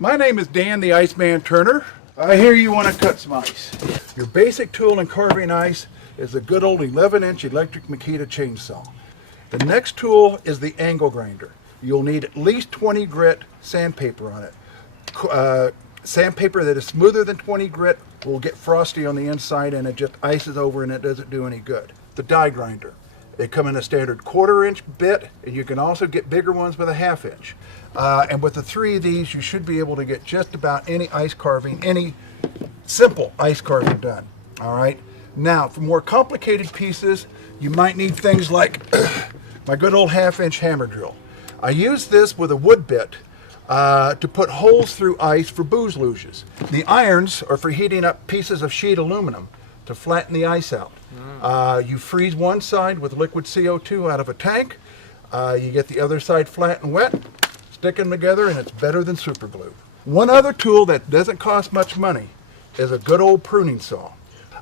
My name is Dan the Iceman Turner. I hear you want to cut some ice. Your basic tool in carving ice is a good old 11-inch electric Makita chainsaw. The next tool is the angle grinder. You'll need at least 20 grit sandpaper on it. Sandpaper that is smoother than 20 grit will get frosty on the inside and it just ices over and it doesn't do any good. The die grinder. They come in a standard 1/4 inch bit, and you can also get bigger ones with a 1/2 inch. And with the 3 of these, you should be able to get just about any ice carving, any simple ice carving done. All right. Now, for more complicated pieces, you might need things like my good old 1/2 inch hammer drill. I use this with a wood bit to put holes through ice for booze luges. The irons are for heating up pieces of sheet aluminum to flatten the ice out. You freeze one side with liquid CO2 out of a tank. You get the other side flat and wet, stick them together, and it's better than super glue. One other tool that doesn't cost much money is a good old pruning saw.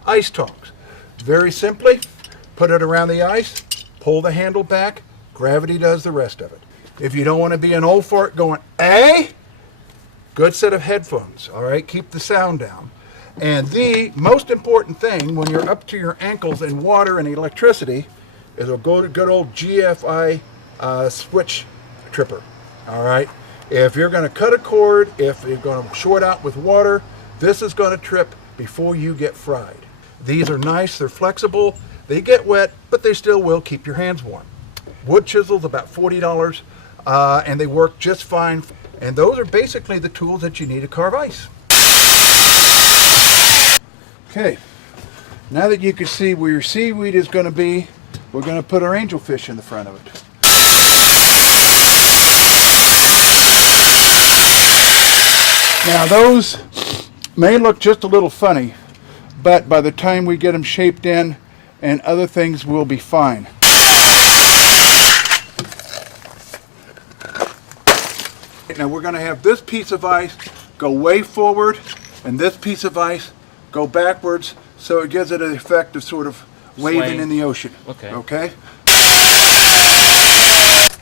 Ice tongs. Very simply, put it around the ice, pull the handle back, gravity does the rest of it. If you don't want to be an old fart going, "Eh?" Good set of headphones, all right? Keep the sound down. And the most important thing when you're up to your ankles in water and electricity is a good old GFI switch tripper, all right? If you're going to cut a cord, if you're going to short out with water, this is going to trip before you get fried. These are nice, they're flexible, they get wet, but they still will keep your hands warm. Wood chisels, about $40, and they work just fine. And those are basically the tools that you need to carve ice. Okay, now that you can see where your seaweed is going to be, we're going to put our angelfish in the front of it. Now those may look just a little funny, but by the time we get them shaped in and other things will be fine. Now we're going to have this piece of ice go way forward and this piece of ice go backwards, so it gives it an effect of sort of waving Swaying in the ocean. Okay. Okay?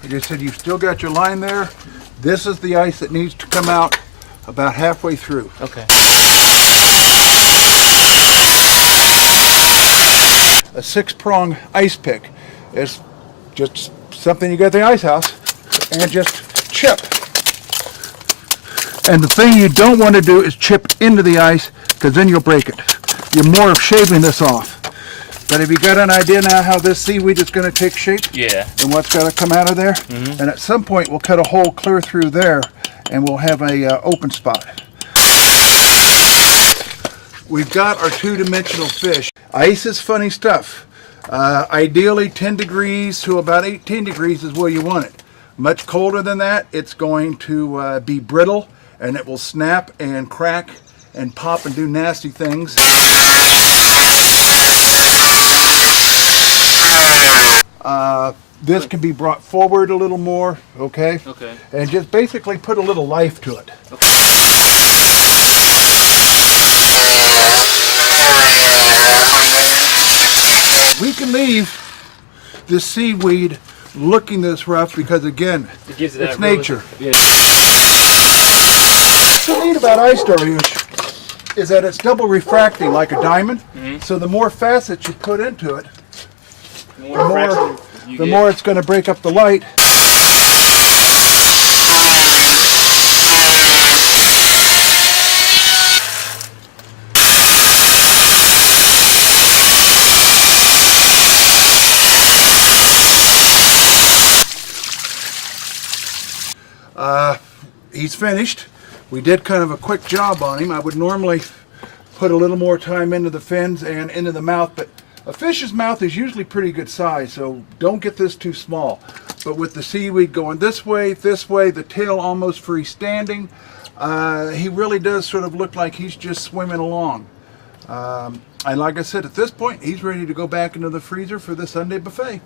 Like I said, you've still got your line there. This is the ice that needs to come out about halfway through. Okay. A 6-prong ice pick is just something you get at the ice house and just chip. And the thing you don't want to do is chip into the ice, because then you'll break it. You're more of shaving this off. But have you got an idea now how this seaweed is going to take shape? Yeah. And what's got to come out of there? Mm-hmm. And at some point we'll cut a hole clear through there and we'll have a open spot. We've got our 2-dimensional fish. Ice is funny stuff. Ideally 10 degrees to about 18 degrees is where you want it. Much colder than that, it's going to be brittle and it will snap and crack and pop and do nasty things. This can be brought forward a little more, okay? Okay. And just basically put a little life to it. Okay. We can leave this seaweed looking this rough because, again, It gives it that it's nature. Yeah. What's so neat about ice deluge is that it's double refracting like a diamond. Mm-hmm. So the more facets you put into it, the more it's going to break up the light. He's finished. We did kind of a quick job on him. I would normally put a little more time into the fins and into the mouth, but a fish's mouth is usually pretty good size, so don't get this too small. But with the seaweed going this way, the tail almost freestanding, he really does sort of look like he's just swimming along. And like I said, at this point, he's ready to go back into the freezer for the Sunday buffet.